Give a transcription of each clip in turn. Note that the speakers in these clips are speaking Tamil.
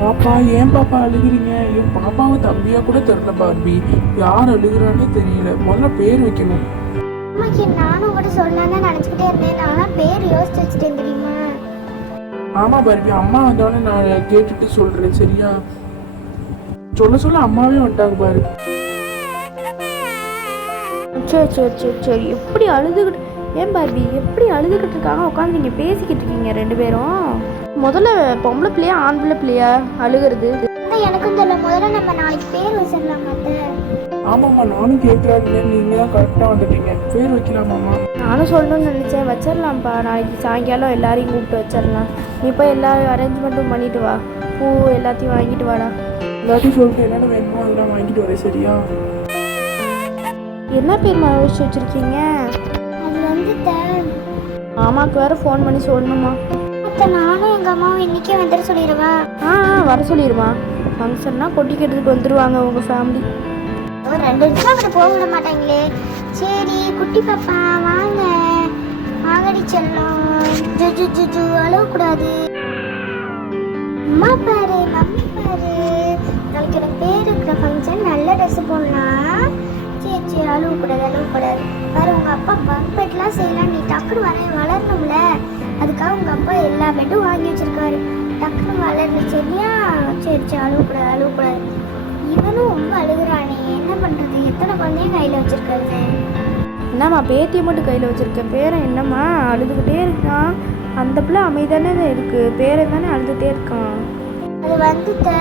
பாப்பா ஏன் பாப்பா அழுகுறீங்க? என் பாப்பாவை தம்பியா கூட தெரியல பார்பி யார் அழுகுறானே தெரியல. முதல்ல பேர் வைக்கணும். நானும் கூட சொல்லலாம் தான் நினச்சிக்கிட்டே இருந்தேன். நான் பேர் யோசிச்சு வச்சுட்டேன் தெரியுமா? ஆமா பார்பி அம்மா வந்தோடனே நான் கேட்டுட்டு சொல்றேன் சரியா? சொல்ல சொல்ல அம்மாவே வந்துட்டாங்க பாரு. சரி சரி சரி சரி. எப்படி அழுதுகிட்டு ஏன் பார்பி எப்படி அழுதுகிட்டு இருக்காங்க? உட்காந்து நீங்கள் பேசிக்கிட்டு இருக்கீங்க ரெண்டு பேரும். முதல்ல பொம்பளை பிள்ளையா ஆண் பிள்ளை பிள்ளையா அழுகிறது? எனக்கும் தெரியல. முதல்ல நம்ம நாளைக்கு பேர் வச்சிடலாம் ஆமாம்மா நானும் கேட்கறாங்க நீங்க தான் கரெக்டா வந்துட்டீங்க. பேர் வைக்கலாமாம்மா? நானும் சொல்லணும்னு நினச்சேன். வச்சிடலாம்ப்பா. நாளைக்கு சாயங்காலம் எல்லாரையும் கூப்பிட்டு வச்சிடலாம். நீ போய் எல்லா அரேஞ்ச்மெண்ட்டும் பண்ணிட்டு வா. பூ எல்லாத்தையும் வாங்கிட்டு வாடா. எல்லாத்தையும் சொல்லிட்டு என்னென்ன வேணுமோ அதெல்லாம் வாங்கிட்டு வரேன் சரியா? என்ன பேர் யோசிச்சு வச்சுருக்கீங்க? அது வந்து த- மாமாவுக்கு வேறு ஃபோன் பண்ணி சொல்லணுமா? அத்தை நானும் எங்கள் அம்மாவும் இன்னைக்கே வந்துட சொல்லிடுவா ஆ ஆ, வர சொல்லிடுமா ஃபங்க்ஷன்னா கொட்டிக்கிறதுக்கு வந்துடுவாங்க உங்கள் ஃபேமிலி ஒரு ரெண்டு நிமிஷம் அங்கிட்ட போக விட மாட்டாங்களே. சரி குட்டி பாப்பா வாங்க. வாங்கடி செல்லம். ஜு ஜு ஜு ஜு அழக்கூடாது அம்மா பாரு மம்மி பாரு. நாளைக்கு எனக்கு பேர் இருக்கிற ஃபங்க்ஷன் நல்ல ட்ரெஸ் போடலாம். சரி சரி அழுவக்கூடாது அழுவக்கூடாது. பாரு உங்கள் அப்பா பங்க் உங்கள் அப்பா எல்லா பெட்டும் வாங்கி வச்சிருக்காரு. டக்குனு சரியா சரி அழுவக்கூடாது அழுவக்கூடாது. இவனும் ரொம்ப அழுகுறானே. என்ன பண்றது? எத்தனை குழந்தையும் கையில வச்சிருக்காரு என்னம்மா பேத்தியை மட்டும் கையில் வச்சுருக்கேன் பேரன் என்னம்மா? அழுதுகிட்டே இருக்கான். அந்த பிள்ளை அமைதானே இருக்குது பேரன் தானே அழுதுகிட்டே இருக்கான். அது வந்து த,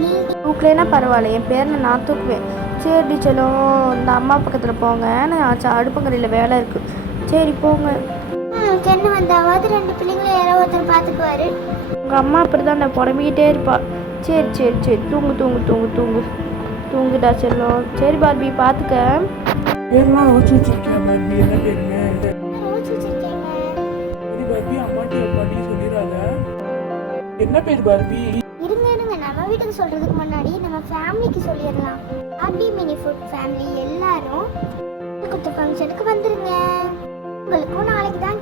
நீ தூக்கலைன்னா பரவாயில்ல. என் பேரனை நான் தூக்குவேன். சரி டீச்சலும் இந்த அம்மா பக்கத்தில் போங்க நான் அடுப்பங்கரையில் வேலை இருக்குது சரி போங்க. உனக்கு என்ன வந்தாவது ரெண்டு பிள்ளைங்களும் யாரோ ஒருத்தர் பார்த்துக்குவாரு. உங்கள் அம்மா அப்படி தான் புடம்பிக்கிட்டே இருப்பா. சரி சரி சரி. தூங்கு தூங்கு தூங்கு தூங்கு. தூங்குடா செல்லம். சரி பார்பி பார்த்துக்க. பேர்லாம் வச்சு வச்சிருக்கேன் பார்பி? என்ன? பேருங்க ரோஸ் வச்சிருக்கேங்க. சரி பார்பி அம்மாட்டி அப்பாட்டி சொல்லிடாத. என்ன பேர் பார்பி? இருங்க இருங்க. நம்ம வீட்டுக்கு சொல்றதுக்கு முன்னாடி நம்ம ஃபேமிலிக்கு சொல்லிடலாம். ஹாப்பி மினி ஃபுட் ஃபேமிலி எல்லாரும் குத்து ஃபங்க்ஷனுக்கு வந்துருங்க. உங்களுக்கும் நாளைக்கு தான்